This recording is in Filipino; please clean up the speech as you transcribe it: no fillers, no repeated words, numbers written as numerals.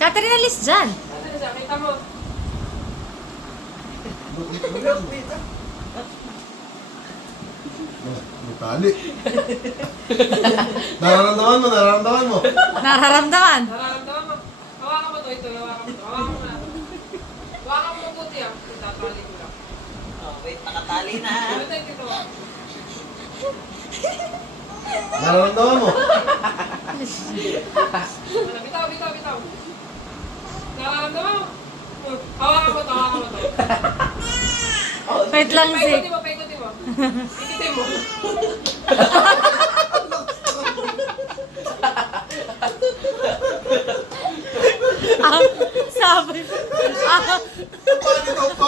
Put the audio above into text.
Catherine, alis dyan. Ano siya? Kita mo. Tali. Nararamdaman mo, nararamdaman mo. Nararamdaman. Nararamdaman mo. Hawakan mo to. Ito, hawakan mo to. Hawakan mo na. Hawakan mo puti ah. Tatali ko lang. Oh, wait, nakatali na. Ano tayo dito? Nararamdaman mo. Bitaw, bitaw, bitaw. Nararamdaman mo. Hawakan mo to, hawakan mo to. Wait lang, si. Paikutin mo, paikutin mo. Ikitin mo. Sabi. Paano ito?